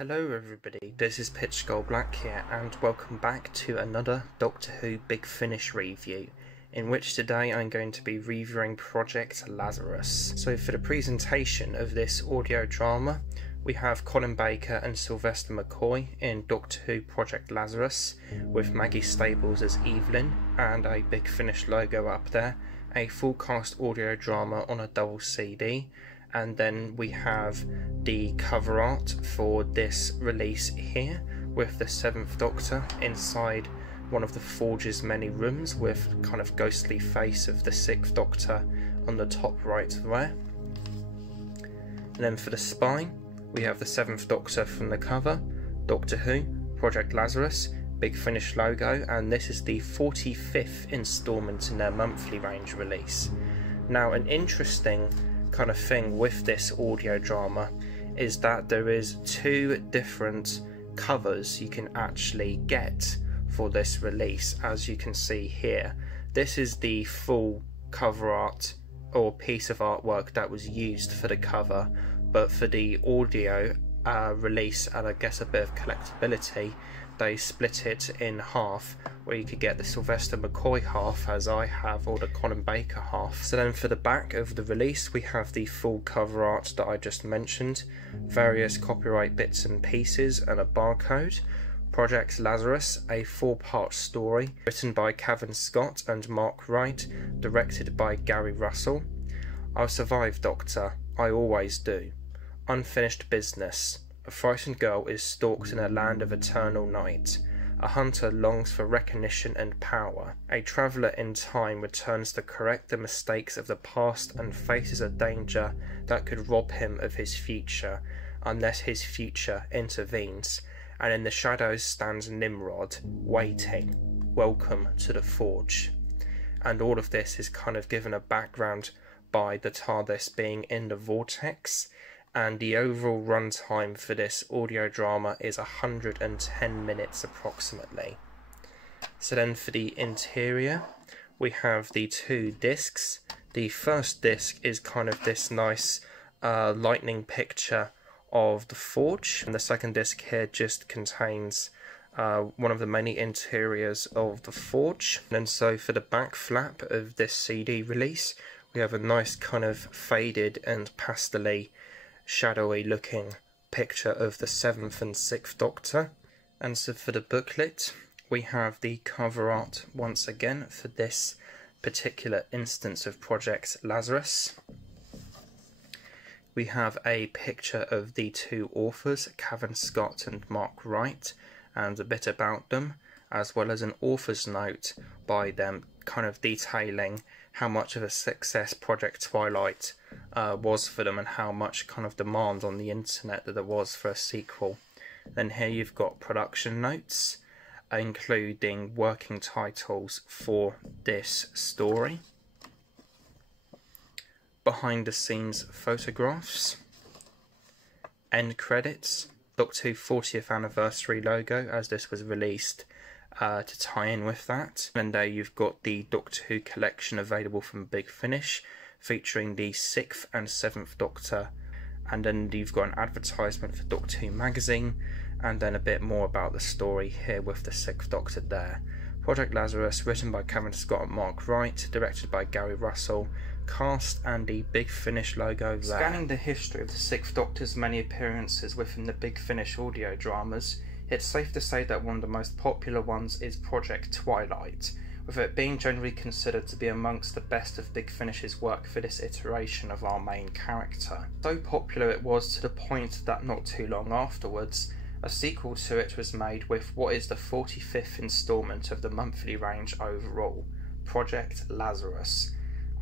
Hello everybody, this is Pitch Skull Black here, and welcome back to another Doctor Who Big Finish review, in which today I'm going to be reviewing Project Lazarus. So for the presentation of this audio drama, we have Colin Baker and Sylvester McCoy in Doctor Who Project Lazarus, with Maggie Stables as Evelyn, and a Big Finish logo up there, a full cast audio drama on a double CD, and then we have the cover art for this release here with the 7th Doctor inside one of the Forge's many rooms with kind of ghostly face of the 6th Doctor on the top right there. And then for the spine we have the 7th Doctor from the cover, Doctor Who, Project Lazarus, Big Finish logo, and this is the 45th instalment in their monthly range release. Now, an interesting kind of thing with this audio drama is that there is two different covers you can actually get for this release. As you can see here, this is the full cover art or piece of artwork that was used for the cover, but for the audio release and I guess a bit of collectability, they split it in half, where you could get the Sylvester McCoy half, as I have, or the Colin Baker half. So then for the back of the release we have the full cover art that I just mentioned, various copyright bits and pieces and a barcode. Project Lazarus, a 4-part story written by Cavan Scott and Mark Wright, directed by Gary Russell. I'll survive, Doctor, I always do. Unfinished business. A frightened girl is stalked in a land of eternal night. A hunter longs for recognition and power. A traveller in time returns to correct the mistakes of the past and faces a danger that could rob him of his future, unless his future intervenes. And in the shadows stands Nimrod, waiting. Welcome to the Forge. And all of this is kind of given a background by the TARDIS being in the vortex. And the overall runtime for this audio drama is 110 minutes approximately. So then for the interior, we have the two discs. The first disc is kind of this nice lightning picture of the Forge, and the second disc here just contains one of the many interiors of the Forge. And so for the back flap of this CD release, we have a nice kind of faded and pastel-y, shadowy looking picture of the 7th and 6th Doctor. And so for the booklet we have the cover art once again for this particular instance of Project Lazarus. We have a picture of the two authors, Cavan Scott and Mark Wright, and a bit about them, as well as an author's note by them kind of detailing how much of a success Project Twilight was for them and how much kind of demand on the internet that there was for a sequel. Then here you've got production notes, including working titles for this story, behind the scenes photographs, end credits, Doctor Who 40th anniversary logo as this was released to tie in with that. And there you've got the Doctor Who collection available from Big Finish, featuring the 6th and 7th Doctor, and then you've got an advertisement for Doctor Who magazine, and then a bit more about the story here with the 6th Doctor there. Project Lazarus, written by Cavan Scott and Mark Wright, directed by Gary Russell, cast and the Big Finish logo there. Scanning the history of the 6th Doctor's many appearances within the Big Finish audio dramas, it's safe to say that one of the most popular ones is Project Twilight, with it being generally considered to be amongst the best of Big Finish's work for this iteration of our main character. So popular it was to the point that not too long afterwards, a sequel to it was made with what is the 45th instalment of the monthly range overall, Project Lazarus.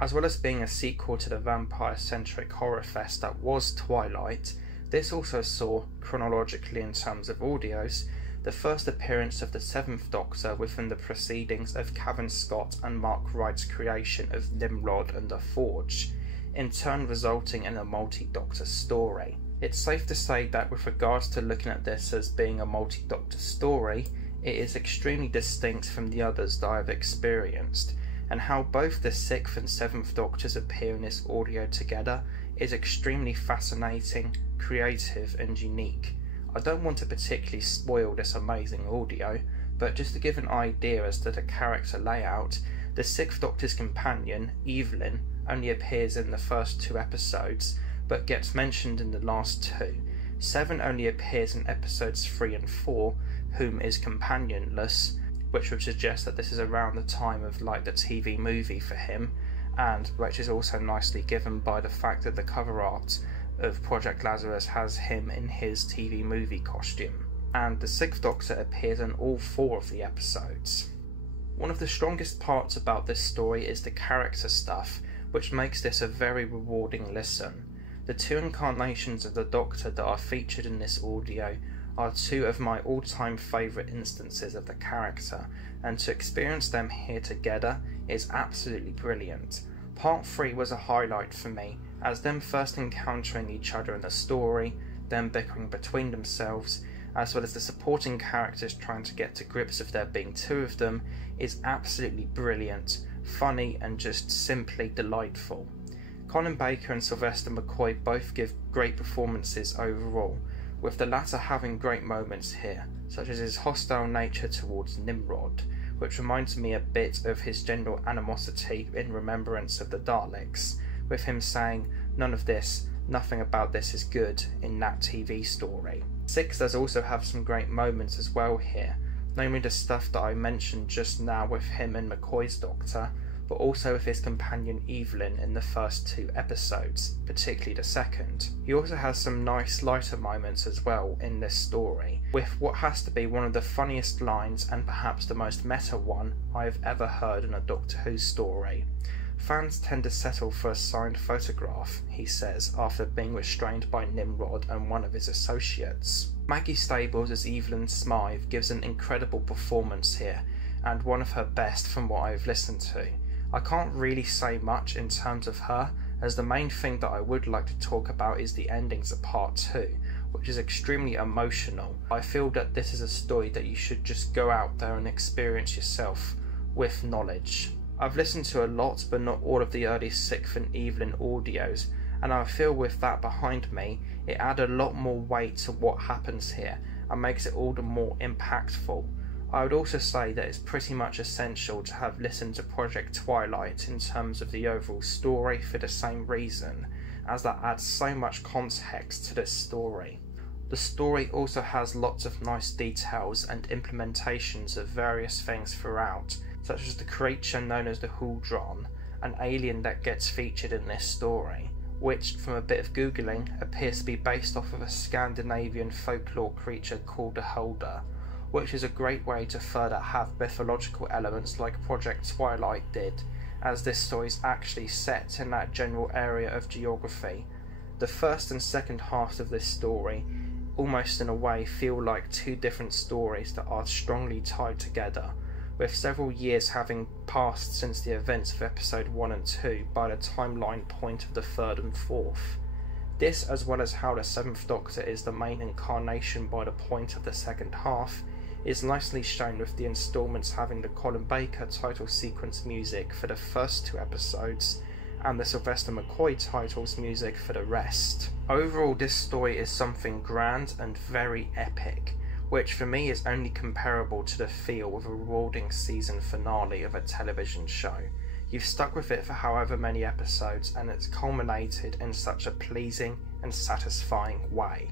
As well as being a sequel to the vampire-centric horror fest that was Twilight, this also saw, chronologically in terms of audios, the first appearance of the 7th Doctor within the proceedings of Cavan Scott and Mark Wright's creation of Nimrod and the Forge, in turn resulting in a multi-Doctor story. It's safe to say that with regards to looking at this as being a multi-Doctor story, it is extremely distinct from the others that I've experienced, and how both the 6th and 7th Doctors appear in this audio together is extremely fascinating, creative and unique. I don't want to particularly spoil this amazing audio, but just to give an idea as to the character layout, the Sixth Doctor's companion, Evelyn, only appears in the first 2 episodes, but gets mentioned in the last 2. 7 only appears in episodes 3 and 4, whom is companionless, which would suggest that this is around the time of like the TV movie for him, and which is also nicely given by the fact that the cover art of Project Lazarus has him in his TV movie costume. And the Sixth Doctor appears in all 4 of the episodes. One of the strongest parts about this story is the character stuff, which makes this a very rewarding listen. The 2 incarnations of the Doctor that are featured in this audio are 2 of my all-time favourite instances of the character, and to experience them here together is absolutely brilliant. Part 3 was a highlight for me, as them first encountering each other in the story, them bickering between themselves, as well as the supporting characters trying to get to grips with there being 2 of them, is absolutely brilliant, funny and just simply delightful. Colin Baker and Sylvester McCoy both give great performances overall, with the latter having great moments here, such as his hostile nature towards Nimrod, which reminds me a bit of his general animosity in Remembrance of the Daleks, with him saying, "None of this, nothing about this is good," in that TV story. 6 does also have some great moments as well here, namely the stuff that I mentioned just now with him and McCoy's Doctor, but also with his companion Evelyn in the first 2 episodes, particularly the second. He also has some nice lighter moments as well in this story, with what has to be one of the funniest lines and perhaps the most meta one I have ever heard in a Doctor Who story. "Fans tend to settle for a signed photograph," he says after being restrained by Nimrod and one of his associates. Maggie Stables as Evelyn Smythe gives an incredible performance here, and one of her best from what I've listened to. I can't really say much in terms of her, as the main thing that I would like to talk about is the endings of part 2, which is extremely emotional. I feel that this is a story that you should just go out there and experience yourself with knowledge. I've listened to a lot but not all of the early Sixth and Evelyn audios, and I feel with that behind me, it adds a lot more weight to what happens here and makes it all the more impactful. I would also say that it's pretty much essential to have listened to Project Twilight in terms of the overall story for the same reason, as that adds so much context to this story. The story also has lots of nice details and implementations of various things throughout, such as the creature known as the Huldron, an alien that gets featured in this story, which, from a bit of googling, appears to be based off of a Scandinavian folklore creature called the Hulder, which is a great way to further have mythological elements like Project Twilight did, as this story is actually set in that general area of geography. The first and second halves of this story, almost in a way, feel like 2 different stories that are strongly tied together, with several years having passed since the events of episode 1 and 2 by the timeline point of the 3rd and 4th. This, as well as how the 7th Doctor is the main incarnation by the point of the second half, is nicely shown with the instalments having the Colin Baker title sequence music for the first 2 episodes and the Sylvester McCoy titles music for the rest. Overall, this story is something grand and very epic, which for me is only comparable to the feel of a rewarding season finale of a television show. You've stuck with it for however many episodes, and it's culminated in such a pleasing and satisfying way.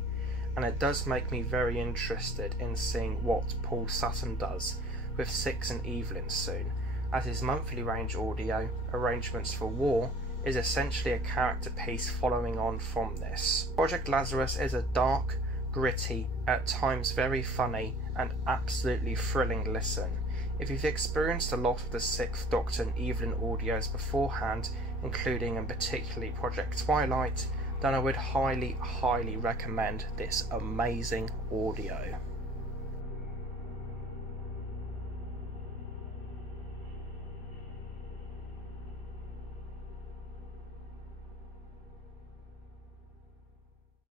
And it does make me very interested in seeing what Paul Sutton does with 6 and Evelyn soon, as his monthly range audio, Arrangements for War, is essentially a character piece following on from this. Project Lazarus is a dark, gritty, at times very funny, and absolutely thrilling listen. If you've experienced a lot of the 6th Doctor and Evelyn audios beforehand, including and particularly Project Twilight, then I would highly recommend this amazing audio.